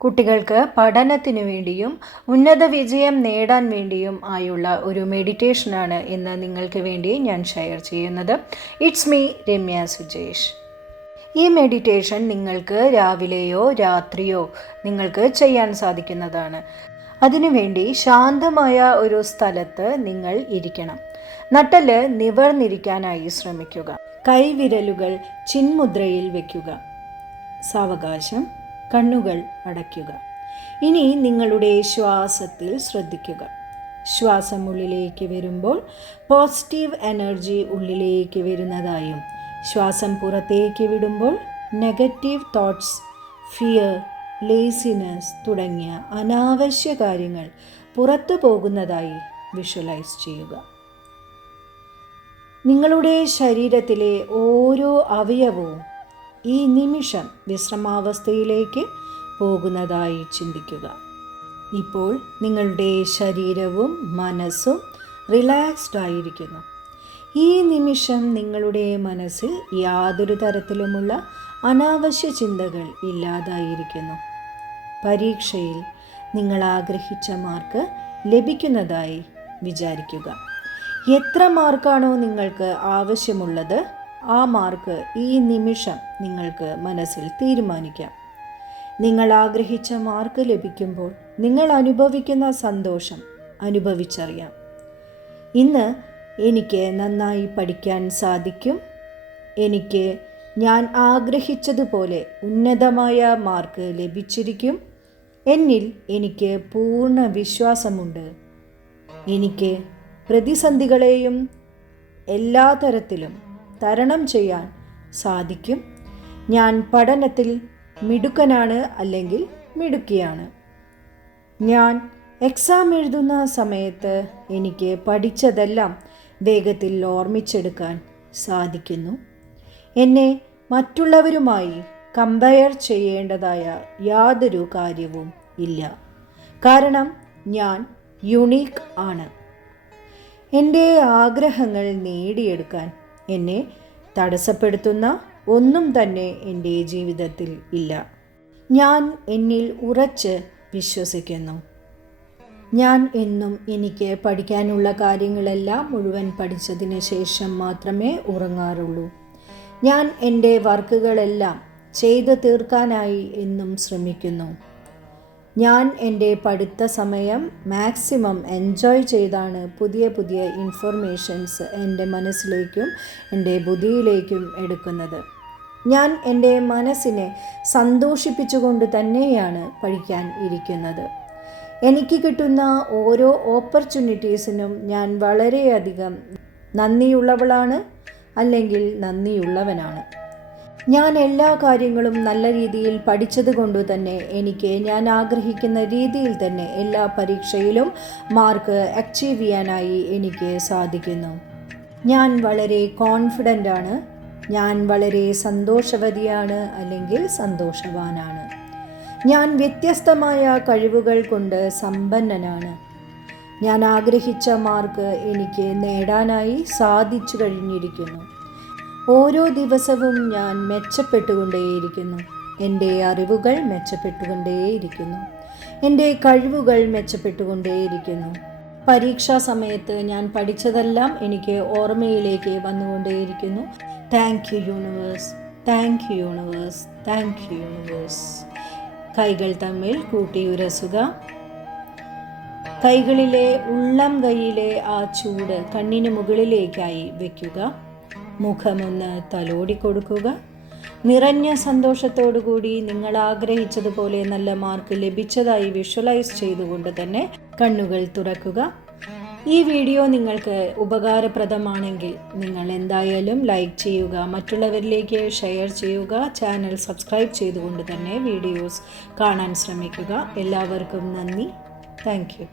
കുട്ടികൾക്ക് പഠനത്തിനു വേണ്ടിയും ഉന്നത വിജയം നേടാൻ വേണ്ടിയും ആയുള്ള ഒരു മെഡിറ്റേഷനാണ് ഇന്ന് നിങ്ങൾക്ക് വേണ്ടി ഞാൻ ഷെയർ ചെയ്യുന്നത്. It's me Ramya Sujesh. ഈ മെഡിറ്റേഷൻ നിങ്ങൾക്ക് രാവിലെയോ രാത്രിയോ നിങ്ങൾക്ക് ചെയ്യാൻ സാധിക്കുന്നതാണ്. അതിനുവേണ്ടി ശാന്തമായ ഒരു സ്ഥലത്ത് നിങ്ങൾ ഇരിക്കണം. നട്ടെല്ല് നിവർന്നിരിക്കാനായി ശ്രമിക്കുക. കൈവിരലുകൾ ചിന്മുദ്രയിൽ വയ്ക്കുക. സാവകാശം കണ്ണുകൾ അടയ്ക്കുക. ഇനി നിങ്ങളുടെ ശ്വാസത്തിൽ ശ്രദ്ധിക്കുക. ശ്വാസം ഉള്ളിലേക്ക് വരുമ്പോൾ പോസിറ്റീവ് എനർജി ഉള്ളിലേക്ക് വരുന്നതായും ശ്വാസം പുറത്തേക്ക് വിടുമ്പോൾ നെഗറ്റീവ് തോട്ട്സ്, ഫിയർ, ലേസിനെസ് തുടങ്ങിയ അനാവശ്യ കാര്യങ്ങൾ പുറത്തു പോകുന്നതായി വിഷ്വലൈസ് ചെയ്യുക. നിങ്ങളുടെ ശരീരത്തിലെ ഓരോ അവയവവും ഈ നിമിഷം വിശ്രമാവസ്ഥയിലേക്ക് പോകുന്നതായി ചിന്തിക്കുക. ഇപ്പോൾ നിങ്ങളുടെ ശരീരവും മനസ്സും റിലാക്സ്ഡ് ആയിരിക്കുന്നു. ഈ നിമിഷം നിങ്ങളുടെ മനസ്സിൽ യാതൊരു തരത്തിലുമുള്ള അനാവശ്യ ചിന്തകൾ ഇല്ലാതായിരിക്കുന്നു. പരീക്ഷയിൽ നിങ്ങൾ ആഗ്രഹിച്ച മാർക്ക് ലഭിക്കുന്നതായി വിചാരിക്കുക. എത്ര മാർക്കാണോ നിങ്ങൾക്ക് ആവശ്യമുള്ളത് ആ മാർക്ക് ഈ നിമിഷം നിങ്ങൾക്ക് മനസ്സിൽ തീരുമാനിക്കാം. നിങ്ങൾ ആഗ്രഹിച്ച മാർക്ക് ലഭിക്കുമ്പോൾ നിങ്ങൾ അനുഭവിക്കുന്ന സന്തോഷം അനുഭവിച്ചറിയാം. ഇന്ന് എനിക്ക് നന്നായി പഠിക്കാൻ സാധിക്കും. എനിക്ക് ഞാൻ ആഗ്രഹിച്ചതുപോലെ ഉന്നതമായ മാർക്ക് ലഭിച്ചിരിക്കും. എന്നിൽ എനിക്ക് പൂർണ്ണ വിശ്വാസമുണ്ട്. എനിക്ക് പ്രതിസന്ധികളെയും എല്ലാ തരത്തിലും തരണം ചെയ്യാൻ സാധിക്കും. ഞാൻ പഠനത്തിൽ മിടുക്കനാണ് അല്ലെങ്കിൽ മിടുക്കിയാണ്. ഞാൻ എക്സാം എഴുതുന്ന സമയത്ത് എനിക്ക് പഠിച്ചതെല്ലാം വേഗത്തിൽ ഓർമ്മിച്ചെടുക്കാൻ സാധിക്കുന്നു. എന്നെ മറ്റുള്ളവരുമായി കമ്പയർ ചെയ്യേണ്ടതായ യാതൊരു കാര്യവും ഇല്ല. കാരണം ഞാൻ യുണീക്ക് ആണ്. എൻ്റെ ആഗ്രഹങ്ങൾ നേടിയെടുക്കാൻ എന്നെ തടസ്സപ്പെടുത്തുന്ന ഒന്നും തന്നെ എൻ്റെ ജീവിതത്തിൽ ഇല്ല. ഞാൻ എന്നിൽ ഉറച്ച് വിശ്വസിക്കുന്നു. ഞാൻ എന്നും എനിക്ക് പഠിക്കാനുള്ള കാര്യങ്ങളെല്ലാം മുഴുവൻ പഠിച്ചതിന് ശേഷം മാത്രമേ ഉറങ്ങാറുള്ളൂ. ഞാൻ എൻ്റെ വർക്കുകളെല്ലാം ചെയ്തു തീർക്കാനായി എന്നും ശ്രമിക്കുന്നു. ഞാൻ എൻ്റെ പഠിത്ത സമയം മാക്സിമം എൻജോയ് ചെയ്താണ് പുതിയ പുതിയ ഇൻഫർമേഷൻസ് എൻ്റെ മനസ്സിലേക്കും എൻ്റെ ബുദ്ധിയിലേക്കും എടുക്കുന്നത്. ഞാൻ എൻ്റെ മനസ്സിനെ സന്തോഷിപ്പിച്ചുകൊണ്ട് തന്നെയാണ് പഠിക്കാൻ ഇരിക്കുന്നത്. എനിക്ക് കിട്ടുന്ന ഓരോ ഓപ്പർച്യൂണിറ്റീസിനും ഞാൻ വളരെയധികം നന്ദിയുള്ളവളാണ് അല്ലെങ്കിൽ നന്ദിയുള്ളവനാണ്. ഞാൻ എല്ലാ കാര്യങ്ങളും നല്ല രീതിയിൽ പഠിച്ചത് കൊണ്ട് തന്നെ എനിക്ക് ഞാൻ ആഗ്രഹിക്കുന്ന രീതിയിൽ തന്നെ എല്ലാ പരീക്ഷയിലും മാർക്ക് അച്ചീവ് ചെയ്യാനായി എനിക്ക് സാധിക്കുന്നു. ഞാൻ വളരെ കോൺഫിഡൻ്റ് ആണ്. ഞാൻ വളരെ സന്തോഷവതിയാണ് അല്ലെങ്കിൽ സന്തോഷവാനാണ്. ഞാൻ വ്യത്യസ്തമായ കഴിവുകൾ കൊണ്ട് സമ്പന്നനാണ്. ഞാൻ ആഗ്രഹിച്ച മാർക്ക് എനിക്ക് നേടാനായി സാധിച്ചു കഴിഞ്ഞിരിക്കുന്നു. ഓരോ ദിവസവും ഞാൻ മെച്ചപ്പെട്ടുകൊണ്ടേയിരിക്കുന്നു. എൻ്റെ അറിവുകൾ മെച്ചപ്പെട്ടുകൊണ്ടേയിരിക്കുന്നു. എൻ്റെ കഴിവുകൾ മെച്ചപ്പെട്ടുകൊണ്ടേയിരിക്കുന്നു. പരീക്ഷാ സമയത്ത് ഞാൻ പഠിച്ചതെല്ലാം എനിക്ക് ഓർമ്മയിലേക്ക് വന്നുകൊണ്ടേയിരിക്കുന്നു. Thank you universe, thank you universe, thank you universe. കൈകൾ തമ്മിൽ കൂട്ടിയുരസുക. കൈകളിലെ ഉള്ളം കൈയിലെ ആ ചൂട് കണ്ണിന് മുകളിലേക്കായി വയ്ക്കുക. മുഖമൊന്ന് തലോടി കൊടുക്കുക. നിറഞ്ഞ സന്തോഷത്തോടുകൂടി നിങ്ങൾ ആഗ്രഹിച്ചതുപോലെ നല്ല മാർക്ക് ലഭിച്ചതായി വിഷ്വലൈസ് ചെയ്തുകൊണ്ട് തന്നെ കണ്ണുകൾ തുറക്കുക. ഈ വീഡിയോ നിങ്ങൾക്ക് ഉപകാരപ്രദമാണെങ്കിൽ നിങ്ങൾ എന്തായാലും ലൈക്ക് ചെയ്യുക, മറ്റുള്ളവരിലേക്ക് ഷെയർ ചെയ്യുക, ചാനൽ സബ്സ്ക്രൈബ് ചെയ്തുകൊണ്ട് തന്നെ വീഡിയോസ് കാണാൻ ശ്രമിക്കുക. എല്ലാവർക്കും നന്ദി. Thank you.